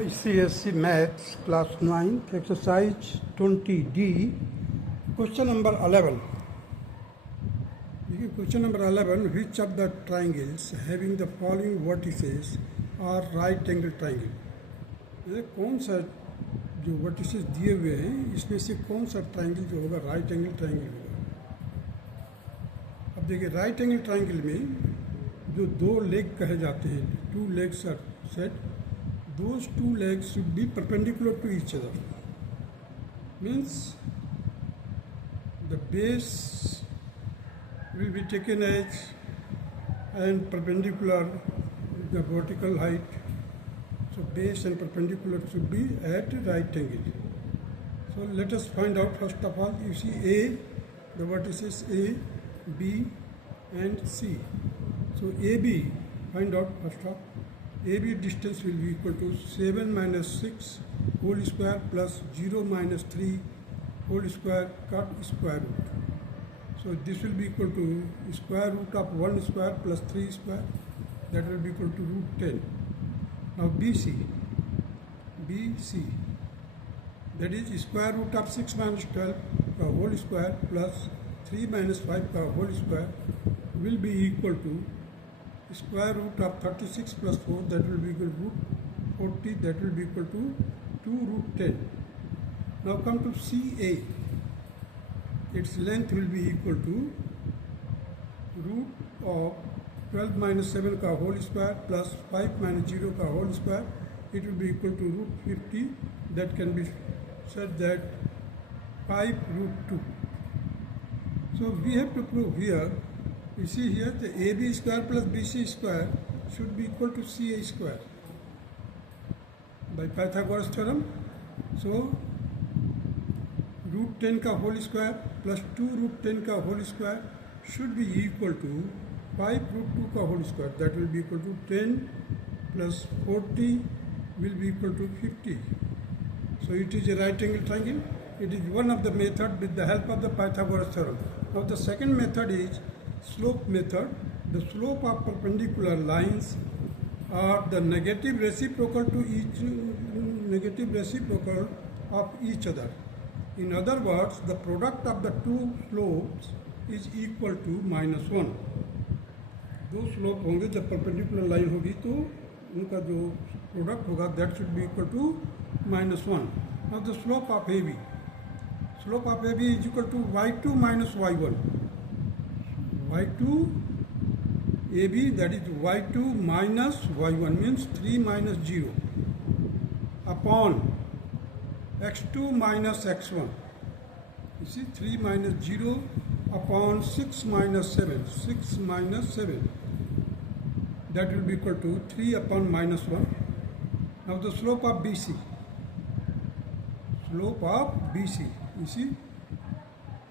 ICSE Maths Class 9 Exercise 20D Question number 11. Question number 11. Which of the triangles having the following vertices are right angle triangle? कौन सा जो vertices दिए हुए हैं इसमें से कौन सा ट्राइंगल जो होगा राइट एंगल ट्राइंगल होगा? अब देखिए राइट एंगल ट्राइंगल में जो दो लेग कहे जाते हैं, two legs are set, those two legs should be perpendicular to each other. Means the base will be taken as and perpendicular the vertical height. So base and perpendicular should be at right angle. So let us find out. First of all, you see A, the vertices A, B and C. So AB, find out first of all. AB distance will be equal to 7 minus 6 whole square plus 0 minus 3 whole square cut square root. So this will be equal to square root of 1 square plus 3 square, that will be equal to root 10. Now BC, that is square root of 6 minus 12 ka whole square plus 3 minus 5 ka whole square will be equal to square root of 36 plus 4, that will be equal to root 40, that will be equal to 2 root 10. Now come to CA. Its length will be equal to root of 12 minus 7 ka whole square plus 5 minus 0 ka whole square. It will be equal to root 50. That can be said that 5 root 2. So we have to prove here. You see here the AB square plus BC square should be equal to CA square by Pythagoras theorem. So root 10 ka whole square plus 2 root 10 ka whole square should be equal to 5 root 2 ka whole square. That will be equal to 10 plus 40 will be equal to 50. So it is a right angle triangle. It is one of the method with the help of the Pythagoras theorem. Now the second method is slope method. The slope of perpendicular lines are the negative reciprocal of each other. In other words, the product of the two slopes is equal to -1. दो slope होंगे जब perpendicular line होगी तो उनका जो product होगा that should be equal to -1. Now the slope of AB is equal to y2 minus y1. y2 AB, that is y2 minus y1 means 3 minus 0 upon x2 minus x1. You see 3 minus 0 upon 6 minus 7. That will be equal to 3 upon -1. Now the slope of BC. You see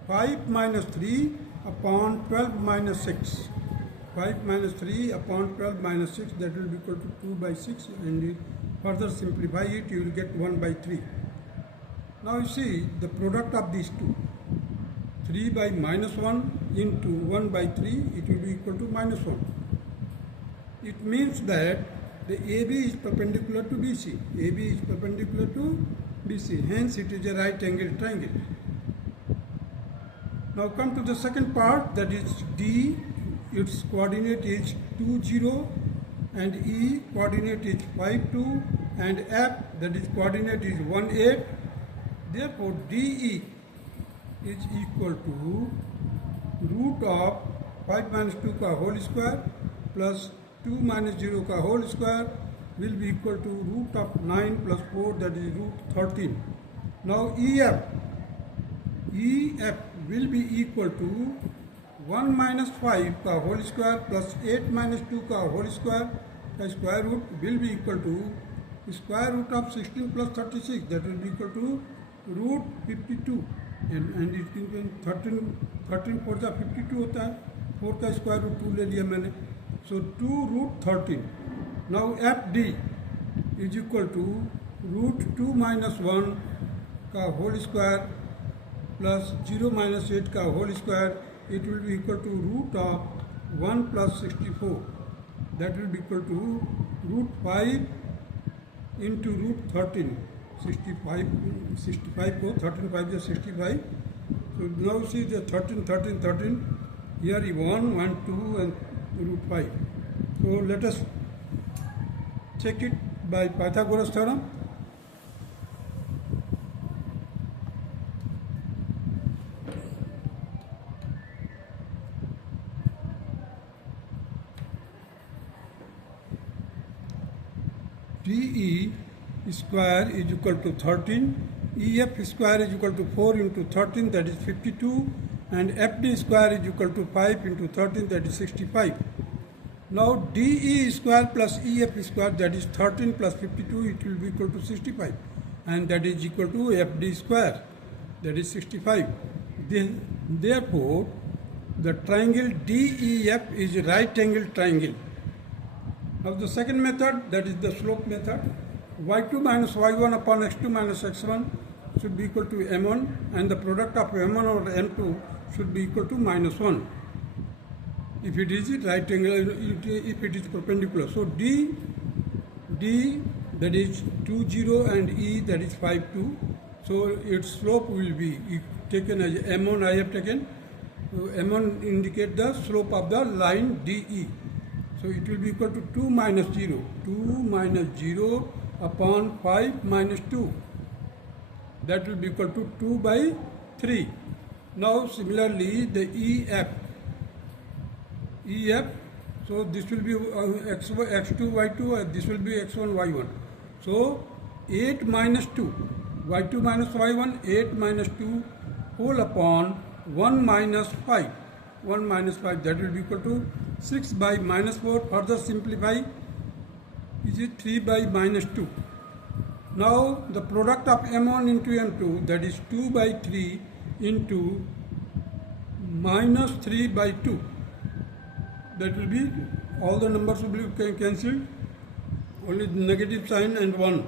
5 minus 3 upon 12 minus 6. 5 minus 3 upon 12 minus 6, that will be equal to 2 by 6, and you further simplify it, you will get 1 by 3. Now you see the product of these two, 3 by -1 into 1 by 3, it will be equal to -1. It means that the AB is perpendicular to BC. AB is perpendicular to BC, hence it is a right angle triangle. Now come to the second part, that is D. Its coordinate is 2, 0, and E coordinate is 5, 2, and F, that is coordinate is 1, 8. Therefore DE is equal to root of 5 minus 2 ka whole square plus 2 minus 0 ka whole square will be equal to root of 9 plus 4, that is root 13. Now EF will be equal to 1 minus 5 ka whole square plus 8 minus 2 ka whole square ka square root will be equal to square root of 16 plus 36, that will be equal to root 52. And it can 13 4 का 52 होता है, 4 का square root 2 ले लिया मैंने, so 2 root 13. Now FD is equal to root 2 minus 1 का whole square plus 0 minus 8 का whole square, it will be equal to root of 1 plus 64. That will be equal to root 5 into root 13. 65 को 13 5 is 65. So now see the 13, 13, 13. Here 1, 1, 2 and root 5. So let us check it by Pythagoras theorem. DE square is equal to 13, EF square is equal to 4 into 13, that is 52, and FD square is equal to 5 into 13, that is 65. Now DE square plus EF square, that is 13 plus 52, it will be equal to 65, and that is equal to FD square, that is 65. Therefore, the triangle DEF is a right angle triangle. Now the second method, that is the slope method. y2 minus y1 upon x2 minus x1 should be equal to m1, and the product of m1 over m2 should be equal to minus 1. If it is right angle, if it is perpendicular. So D that is 2 0 and E that is 5 2. So its slope will be taken as m1 I have taken. So m1 indicate the slope of the line DE. So it will be equal to 2 minus 0. 2 minus 0 upon 5 minus 2. That will be equal to 2 by 3. Now similarly the EF, so this will be x2 y2 and this will be x1 y1. So 8 minus 2, y2 minus y1, 8 minus 2 whole upon 1 minus 5. 1 minus 5, that will be equal to 6 by minus 4. Further simplify, is it 3 by minus 2. Now the product of m1 into m2, that is 2 by 3 into minus 3 by 2. That will be, all the numbers will be cancelled, only the negative sign and 1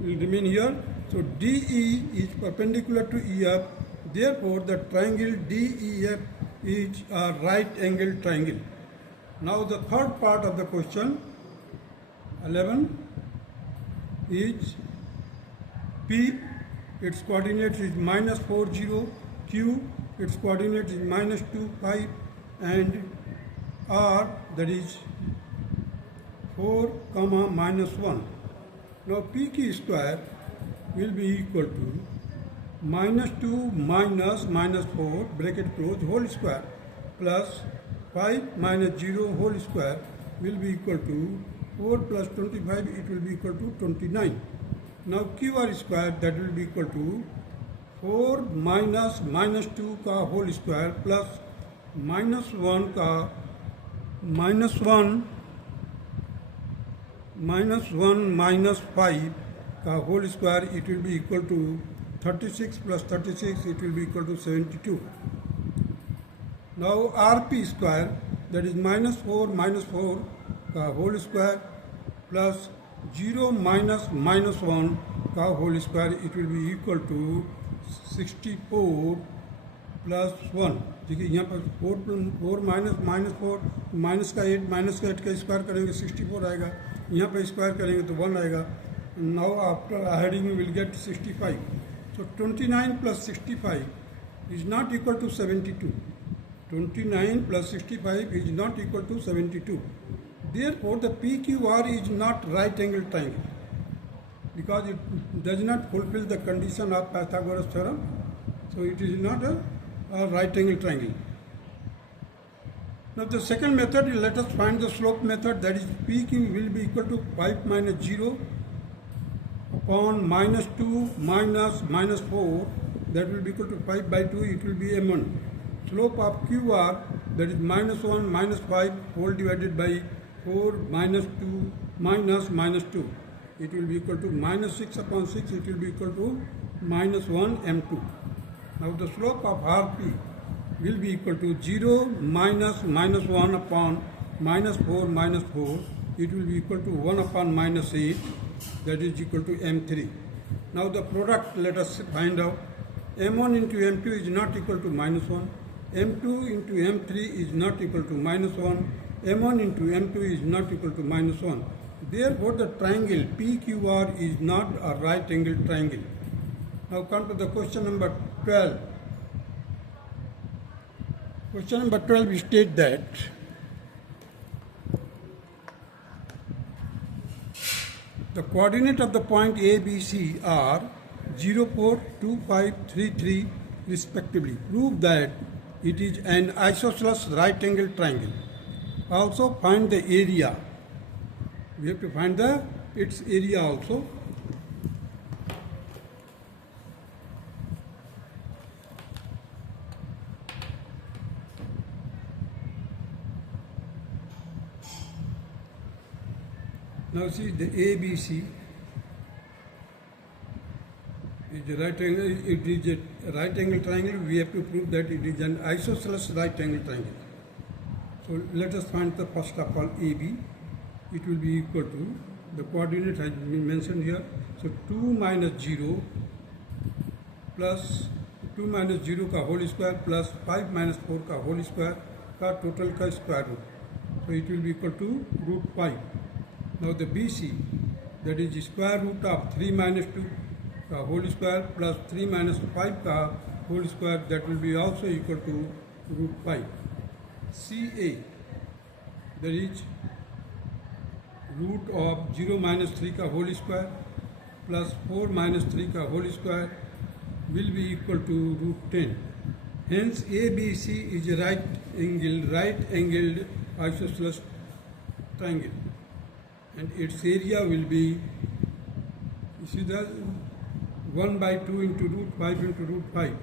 will remain here. So DE is perpendicular to EF, therefore the triangle DEF is a right angle triangle. Now the third part of the question, 11, is P, its coordinate is minus 4 0, Q, its coordinate is minus 2 5, and R, that is 4 comma minus 1. Now PQ square will be equal to minus 2 minus minus 4 bracket close whole square plus 5 minus 0 whole square will be equal to 4 plus 25, it will be equal to 29. Now QR square, that will be equal to 4 minus minus 2 का whole square plus minus 1 का minus 1 minus 5 का whole square, it will be equal to 36 plus 36, it will be equal to 72. Now RP square, that is minus 4 का whole square plus 0 minus minus 1 का whole square, it will be equal to 64 plus 1. देखिए यहाँ पर 4 minus minus 4 minus का 8 का square करेंगे 64 आएगा, यहाँ पर स्क्वायर करेंगे तो 1 आएगा. Now after adding we will get 65. So 29 plus 65 is not equal to 72. 29 plus 65 is not equal to 72. Therefore, the PQR is not right angle triangle because it does not fulfill the condition of Pythagoras theorem. So it is not a right angle triangle. Now the second method, let us find the slope method, that is PQ will be equal to 5 minus 0 upon minus 2 minus minus 4, that will be equal to 5 by 2, it will be m1. Slope of QR, that is minus 1 minus 5 whole divided by 4 minus 2 minus minus 2, it will be equal to minus 6 upon 6, it will be equal to minus 1 m2. Now the slope of RP will be equal to 0 minus minus 1 upon minus 4 minus 4, it will be equal to 1 upon minus 8, that is equal to m3. Now the product, let us find out. m1 into m2 is not equal to minus 1, m2 into m3 is not equal to minus 1, m1 into m2 is not equal to minus 1. Therefore, the triangle PQR is not a right angle triangle. Now come to the question number 12. Question number 12 we state that the coordinate of the point A, B, C are 0, 4, 2, 5, 3, 3 respectively. Prove that it is an isosceles right angle triangle. Also find the area. We have to find its area also. Now see the ABC is a right angle. It is a right angle triangle. We have to prove that it is an isosceles right angle triangle. So let us find the first of all AB. It will be equal to, the coordinate has been mentioned here. So 2 minus 0 plus 2 minus 0 का whole square plus 5 minus 4 का whole square का total का square root. So it will be equal to root 5. Now the BC, that is square root of 3 minus 2 का whole square plus 3 minus 5 का whole square, that will be also equal to root 5. CA, that is root of 0 minus 3 का whole square plus 4 minus 3 का whole square will be equal to root 10. Hence ABC is a right angled isosceles triangle, and its area will be, you see that 1 by 2 into root 5 into root 5,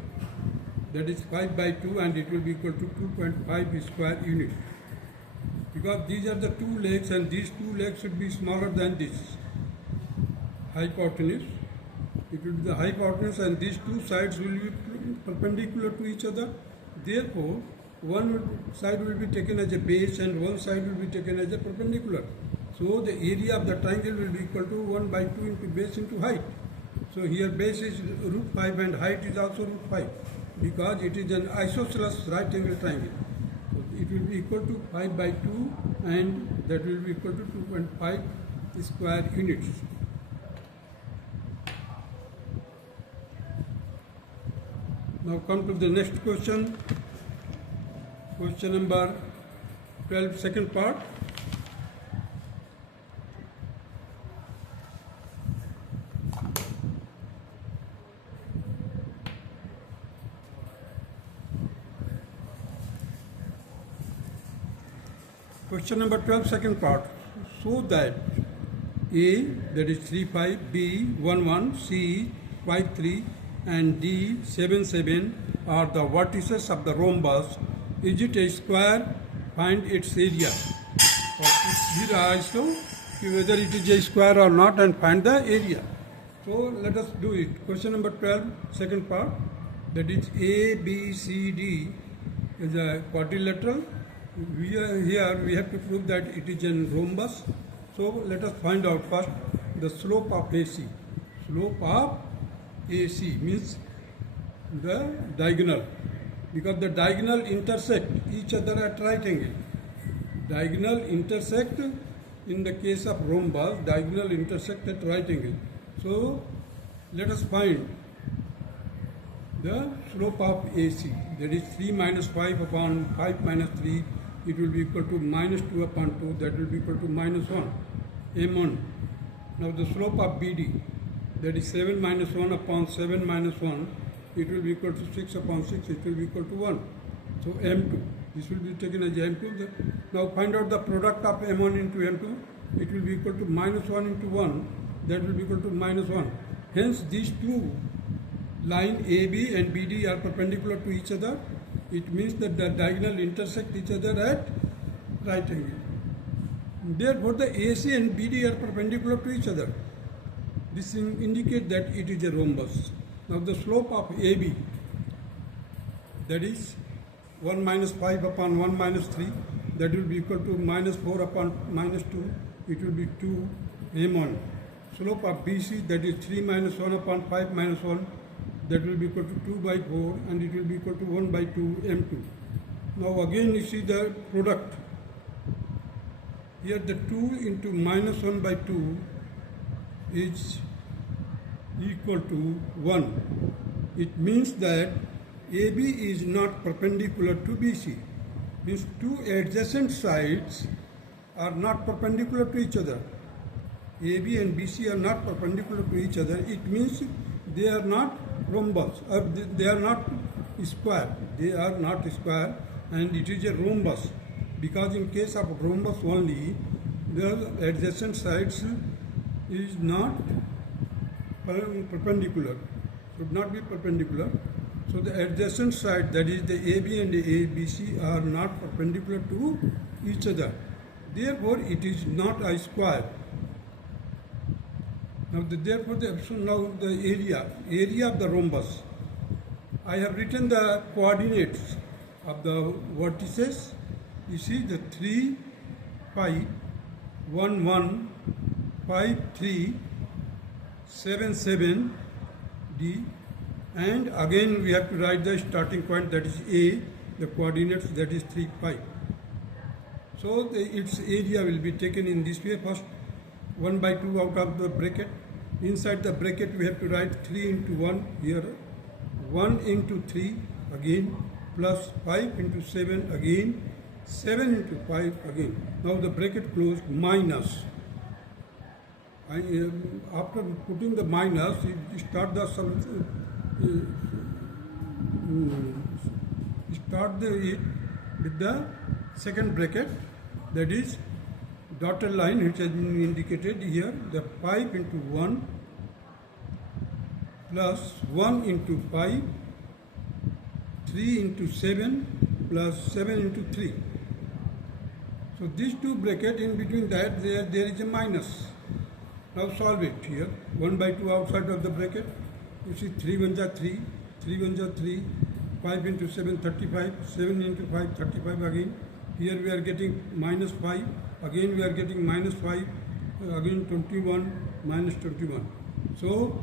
that is 5 by 2, and it will be equal to 2.5 square unit. Because these are the two legs, and these two legs should be smaller than this hypotenuse. It will be the hypotenuse, and these two sides will be perpendicular to each other. Therefore, one side will be taken as a base and one side will be taken as a perpendicular. So the area of the triangle will be equal to 1 by 2 into base into height. So here base is root 5 and height is also root 5, because it is an isosceles right angle triangle. It will be equal to 5 by 2, and that will be equal to 2.5 square units. Now come to the next question. Question number 12, second part. Question number 12, second part. So that A, that is 3, 5, B, 1, 1, C, 5, 3, and D, 7, 7 are the vertices of the rhombus. Is it a square? Find its area. These are asked whether it is a square or not, and find the area. So let us do it. Question number 12, second part. That is A, B, C, D is a quadrilateral. Here we have to prove that it is a rhombus. So let us find out first the slope of AC. Slope of AC means the diagonal, because the diagonal intersect each other at right angle. Diagonal intersect, in the case of rhombus, diagonal intersect at right angle. So let us find the slope of AC, that is 3 minus 5 upon 5 minus 3, it will be equal to minus 2 upon 2, that will be equal to minus 1, M1. Now the slope of BD, that is 7 minus 1 upon 7 minus 1, it will be equal to 6 upon 6, it will be equal to 1. So M2, this will be taken as M2. Now find out the product of M1 into M2, it will be equal to minus 1 into 1, that will be equal to minus 1. Hence these two line AB and BD are perpendicular to each other. It means that the diagonal intersect each other at right angle. Therefore the AC and BD are perpendicular to each other. This indicates that it is a rhombus. Now the slope of AB, that is 1 minus 5 upon 1 minus 3, that will be equal to minus 4 upon minus 2, it will be 2 M1. Slope of BC, that is 3 minus 1 upon 5 minus 1, that will be equal to 2 by 4, and it will be equal to 1 by 2 M2. Now again you see the product. Here the 2 into minus 1 by 2 is equal to 1. It means that AB is not perpendicular to BC. Means two adjacent sides are not perpendicular to each other. AB and BC are not perpendicular to each other. It means they are not rhombus, or they are not square. They are not square, and it is a rhombus. Because in case of rhombus only, the adjacent sides is not perpendicular, should not be perpendicular. So the adjacent side, that is the AB and the ABC, are not perpendicular to each other. Therefore, it is not a square. Now, therefore, the area of the rhombus. I have written the coordinates of the vertices. You see the 3, 5, 1, 1, 5, 3, 7, 7, D, and again we have to write the starting point, that is A, the coordinates, that is 3, 5. So its area will be taken in this way. First 1 by 2 out of the bracket. Inside the bracket we have to write 3 into 1 here, 1 into 3 again, plus 5 into 7 again, 7 into 5 again. Now the bracket closed, minus. After putting the minus, you start the it with the second bracket, that is dotted line which has been indicated here, the 5 into 1 plus 1 into 5, 3 into 7 plus 7 into 3. So these two brackets, in between that there is a minus. Now solve it here. 1 by 2 outside of the bracket. You see 3 1s are 3, 3 1s are 3, 5 into 7 35, 7 into 5 35 again. Here we are getting minus 5, again we are getting minus 5, again 21, minus 21. So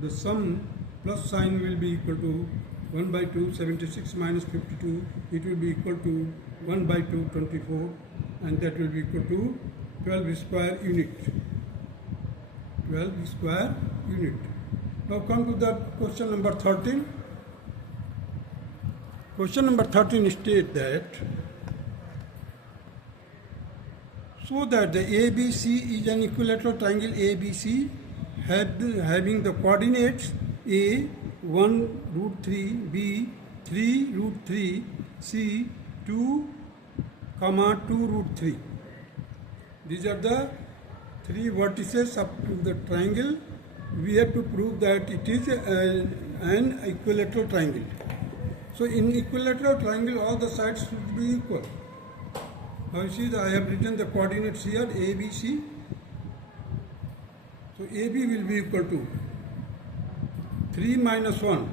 the sum plus sign will be equal to 1 by 2, 76 minus 52, it will be equal to 1 by 2, 24, and that will be equal to 12 square unit. 12 square unit. Now come to the question number 13. Question number 13 states that so that the ABC is an equilateral triangle ABC having the coordinates A 1 root 3, B 3 root 3, C 2 comma 2 root 3. These are the three vertices of the triangle. We have to prove that it is an equilateral triangle. So in equilateral triangle, all the sides should be equal. Now you see that I have written the coordinates here, A, B, C. So AB will be equal to 3 minus 1,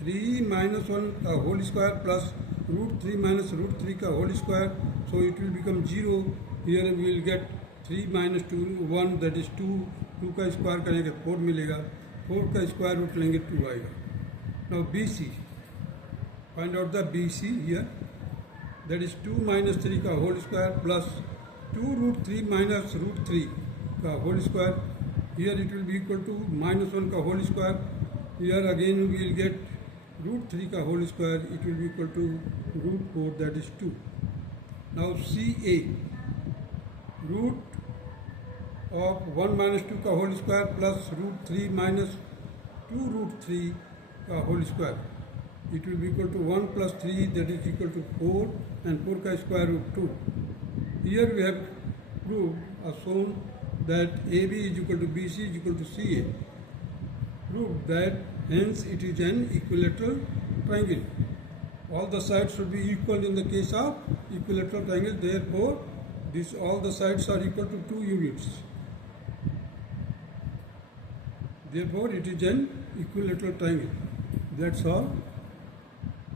3 minus 1 ka whole square plus root 3 minus root 3 ka whole square. So it will become 0. Here we will get 3 minus 2, 1, that is 2, 2 का square करेंगे 4 मिलेगा, 4 का square root लेंगे 2 आएगा. Now BC, find out the BC here, that is 2 minus 3 का whole square plus 2 root 3 minus root 3 का whole square. Here it will be equal to minus 1 का whole square. Here again we will get root 3 का whole square, it will be equal to root 4, that is 2. Now CA, root of 1 minus 2 का whole square plus root 3 minus 2 root 3 का whole square. It will be equal to 1 plus 3, that is equal to 4, and 4 का square root 2. Here we have proved or shown that AB is equal to BC is equal to CA. Proved that hence it is an equilateral triangle. All the sides should be equal in the case of equilateral triangle. Therefore, all the sides are equal to 2 units. Therefore, it is an equilateral triangle. That's all.